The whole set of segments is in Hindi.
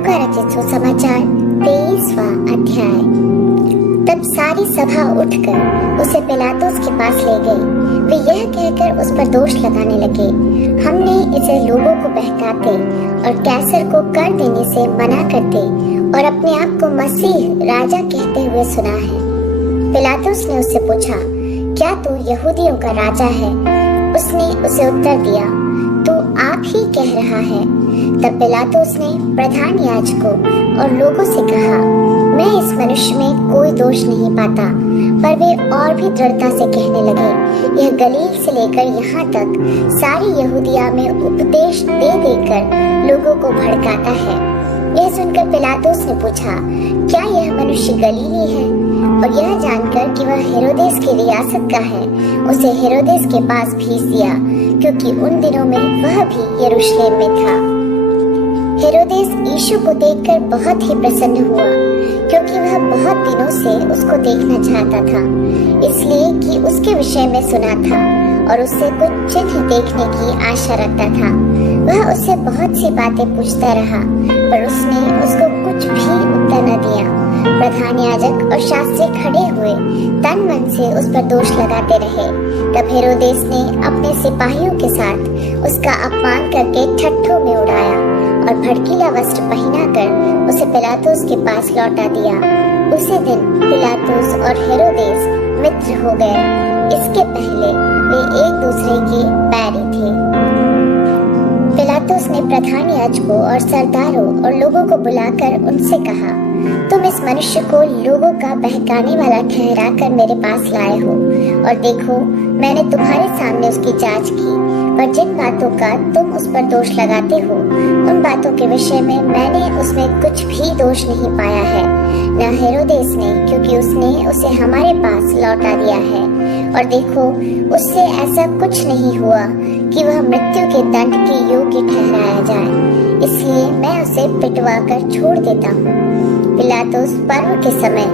लूका रचित सुसमाचार 23वां अध्याय। तब सारी सभा उठकर उसे पिलातुस के पास ले गई। वे यह कहकर उस पर दोष लगाने लगे, हमने इसे लोगों को बहकाते और कैसर को कर देने से मना करते और अपने आप को मसीह राजा कहते हुए सुना है। पिलातुस ने उससे पूछा, क्या तू यहूदियों का राजा है? उसने उसे उत्तर दिया, तू आप ही कह रहा है। तब पिलातुस ने प्रधान याजकों और लोगों से कहा, मैं इस मनुष्य में कोई दोष नहीं पाता। पर वे और भी दृढ़ता से कहने लगे, यह गलील से लेकर यहाँ तक सारी यहूदिया में उपदेश दे देकर लोगों को भड़काता है। यह सुनकर पिलातुस ने पूछा, क्या यह मनुष्य गलीली है? और यह जानकर कि वह हेरोदेस की रियासत का है, उसे हेरोदेस के पास भेज दिया, क्योंकि उन दिनों में वह भी यरूशलेम में था। हेरोदेस यीशु को देखकर बहुत ही प्रसन्न हुआ, क्योंकि वह बहुत दिनों से उसको देखना चाहता था, इसलिए कि उसके विषय में सुना था और उससे कुछ चिन्ह देखने की आशा रखता था। वह उससे बहुत सी बातें पूछता रहा, पर उसने उसको कुछ भी उत्तर न दिया। प्रधान याजक और शास्त्री खड़े हुए तन मन से उस पर दोष लगाते रहे। तब हेरोदेस ने अपने सिपाहियों के साथ उसका अपमान करके ठट्ठों में उड़ाया और भड़कीला वस्त्र पहनाकर उसे पिलातुस के पास लौटा दिया। उसी दिन पिलातुस और हेरोदेस मित्र हो गए। इसके पहले वे एक दूसरे के बैरी थे। पिलातुस ने प्रधान याजकों और सरदारों और लोगों को बुलाकर उनसे कहा, तुम इस मनुष्य को लोगों का बहकाने वाला ठहराकर मेरे पास लाए हो, और देखो मैंने तुम्हारे सामने उसकी जांच की। पर जिन बातों का तुम उस पर दोष लगाते हो, उन बातों के विषय में मैंने उसमें कुछ भी दोष नहीं पाया है, न हेरोदेस ने, क्योंकि उसने उसे हमारे पास लौटा दिया है। और देखो उससे ऐसा कुछ नहीं हुआ कि वह मृत्यु के दंड के योग्य ठहराया जाए, इसलिए मैं उसे पिटवा कर छोड़ देता हूँ। पिलातुस पर्व के समय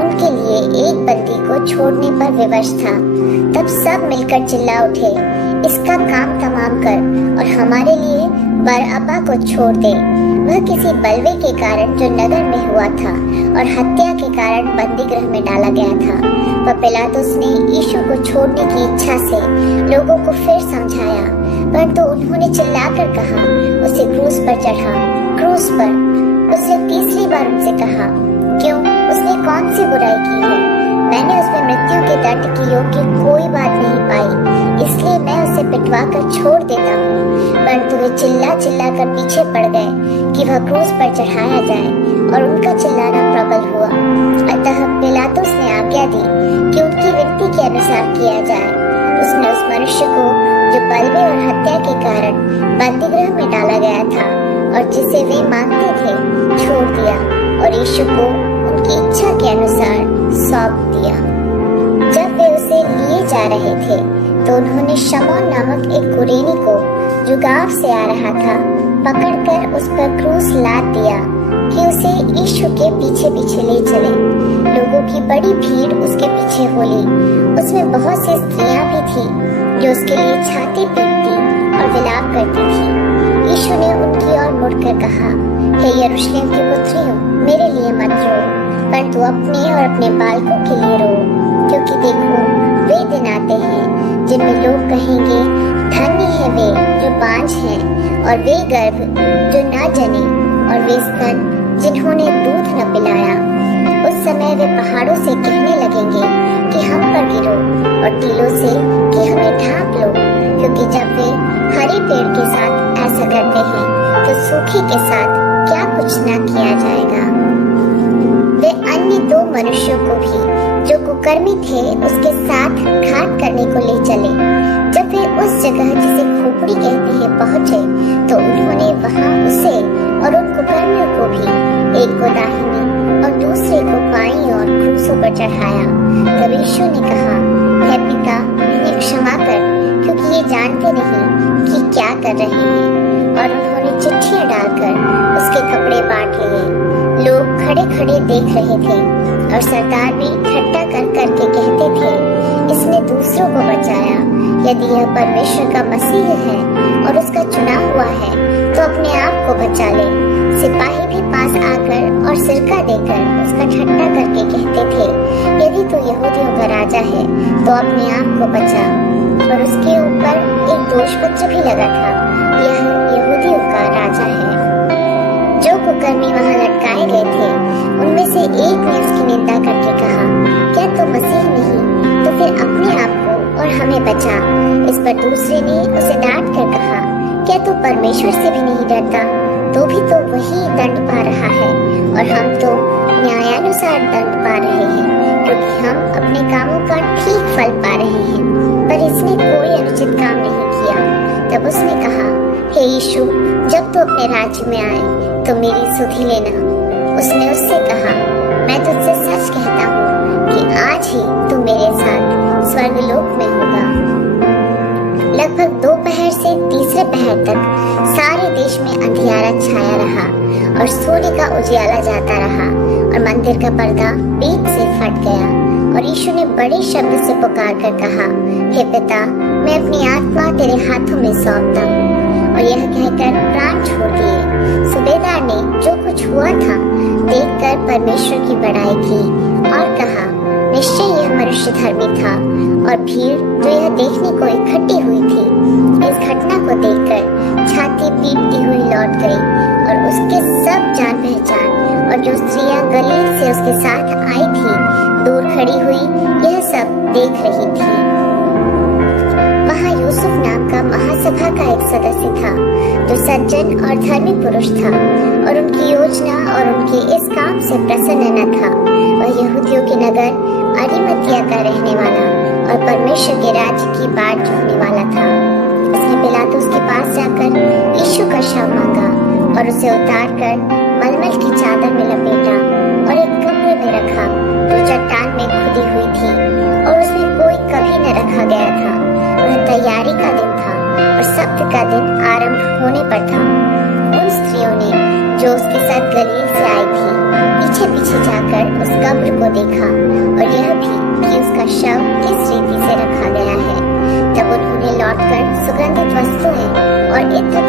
उनके लिए एक बंदी को छोड़ने पर विवश था। तब सब मिलकर चिल्ला उठे, इसका काम तमाम कर और हमारे लिए बरअब्बा को छोड़ दे। वह किसी बलवे के कारण जो नगर में हुआ था और हत्या के कारण बंदी गृह में डाला गया था। पर पिलातुस ने यीशु को छोड़ने की इच्छा से लोगों को फिर समझाया, परंतु उन्होंने चिल्लाकर कहा, उसे क्रूस पर चढ़ा, क्रूस पर। उसने तीसरी बार उनसे कहा, क्यों? उसने कौन सी बुराई की है? मैंने उसमें मृत्यु के दंड की योग्य कोई बात नहीं पाई, इसलिए मैं उसे पिटवा कर छोड़ देता हूँ। परंतु वे चिल्ला चिल्ला कर पीछे पड़ गए कि वह क्रूस पर चढ़ाया जाए, और उनका चिल्लाना प्रबल हुआ। अतः पिलातुस ने आज्ञा दी कि उनकी विनती के अनुसार किया जाए। उसने उस मनुष्य को जो बलवे और हत्या के कारण बंदीगृह में डाला गया था और जिसे वे मांगते थे, छोड़ दिया और यीशु को उनकी इच्छा के अनुसार सौंप दिया। जब वे उसे लिए जा रहे थे, तो उन्होंने शमौन नामक एक कुरेनी को, जो गांव से आ रहा था, पकड़कर उस पर क्रूस लाद दिया कि उसे यीशु के पीछे पीछे ले चले। लोगों की बड़ी भीड़ उसके पीछे हो ली। उसमें बहुत सी स्त्रियां भी थी जो उसके लिए छाती पीटती और विलाप करती थी। यीशु ने उनकी ओर मुड़कर कहा, हे यरूशलेम की पुत्रियों, मेरे लिए मत रो, परंतु अपने और अपने बालकों के लिए रो, क्योंकि देखो वे दिन आते हैं जिनमें लोग कहेंगे, धन्य है वे जो बांझ हैं और वे गर्भ जो ना जने और वे स्तन जिन्होंने दूध न पिलाया। उस समय वे पहाड़ों से कहने लगेंगे कि हम पर गिरो, और टीलों से कि हमें ढांप लो, क्योंकि जब वे हरे पेड़ के साथ ऐसा करते हैं, तो सूखे के साथ क्या कुछ न किया जाएगा। वे अन्य दो मनुष्यों को भी, जो कुकर्मी थे, उसके साथ घात करने को ले चले। जब वे उस जगह जिसे खोपड़ी कहते हैं पहुंचे, तो उन्होंने वहां उसे और उन कुकर्मियों को भी, एक को दाहिनी और दूसरे को बाईं ओर क्रूसों पर चढ़ाया। तब यीशु ने कहा, हे पिता, इन्हें क्षमा कर, क्योंकि ये जानते नहीं कि क्या कर रहे हैं। और उन्होंने चिट्ठियां डालकर उसके कपड़े बांट लिए। लोग खड़े खड़े देख रहे थे और सरदार भी ठट्ठा कर करके कहते थे, इसने दूसरों को बचाया। यदि यह परमेश्वर का मसीह है और उसका चुना हुआ है, तो अपने आप को बचा ले। सिपाही भी तो अपने आप को बचा। और उसके ऊपर एक दोष पत्र भी लगा था, यह यहूदियों का राजा है। जो कुकर्मी वहां लटकाए गए थे उनमें से एक ने उसकी निंदा करके कहा, क्या तू मसीह नहीं तो फिर अपने आप को और हमें बचा। इस पर दूसरे ने उसे डांट कर कहा, क्या तू परमेश्वर से भी नहीं डरता, तो भी तो वही दंड पा रहा है और हम तो न्यायानुसार दंड पा रहे हैं, क्योंकि हम अपने कामों का ठीक फल पा रहे हैं। पर इसने कोई अनुचित काम नहीं किया। तब उसने कहा, हे यीशु, जब तू अपने राज्य में आए तो मेरी सुधि लेना। उसने उससे कहा, मैं तुझसे सच कहता हूँ कि आज ही तू मेरे साथ स्वर्गलोक में होगा। लगभग दोपहर से तीसरे पहर तक सारे देश में अंधियारा छाया रहा और सूर्य का उजियाला जाता रहा और मंदिर का पर्दा बीच से फट गया। और यीशु ने बड़े शब्द से पुकार कर कहा, हे पिता, मैं अपनी आत्मा तेरे हाथों में सौंपता हूँ। और यह कहकर प्राण छोड़ दिए। सूबेदार ने जो कुछ हुआ था देखकर परमेश्वर की बड़ाई की और कहा, निश्चय यह मनुष्य धर्मी था। और भीड़ जो यह देखने को इकट्ठी हुई थी इस घटना को देखकर छाती पीटती हुई लौट गई। और उसके सब जान पहचान और जो स्त्रियां गलील से उसके साथ आई थी दूर खड़ी हुई यह सब देख रही थी। वहाँ यूसुफ नाम का महासभा का एक सदस्य था जो सज्जन और धर्मी पुरुष था और उनकी योजना और उनके इस काम से प्रसन्न न था। वह यहूदियों के नगर अरिमतिया का रहने वाला और परमेश्वर के राज्य की बाट जोहने वाला था। उसने पिलातुस के पास जाकर यीशु का शव मांगा और उसे उतारकर मलमल की चादर में लपेटा और एक कब्र में रखा जो चट्टान में खुदी हुई थी और उसमें कोई कभी न रखा गया था। वह तैयारी का दिन था और सप्त का दिन आरंभ होने पर था। उन स्त्रियों ने जो उसके साथ गलील से आई थी पीछे पीछे जाकर उस कब्र को देखा और यह भी कि उसका शव किस रीति से रखा गया है। तब उन्होंने लौटकर सुगंधित वस्तुएं और इत्र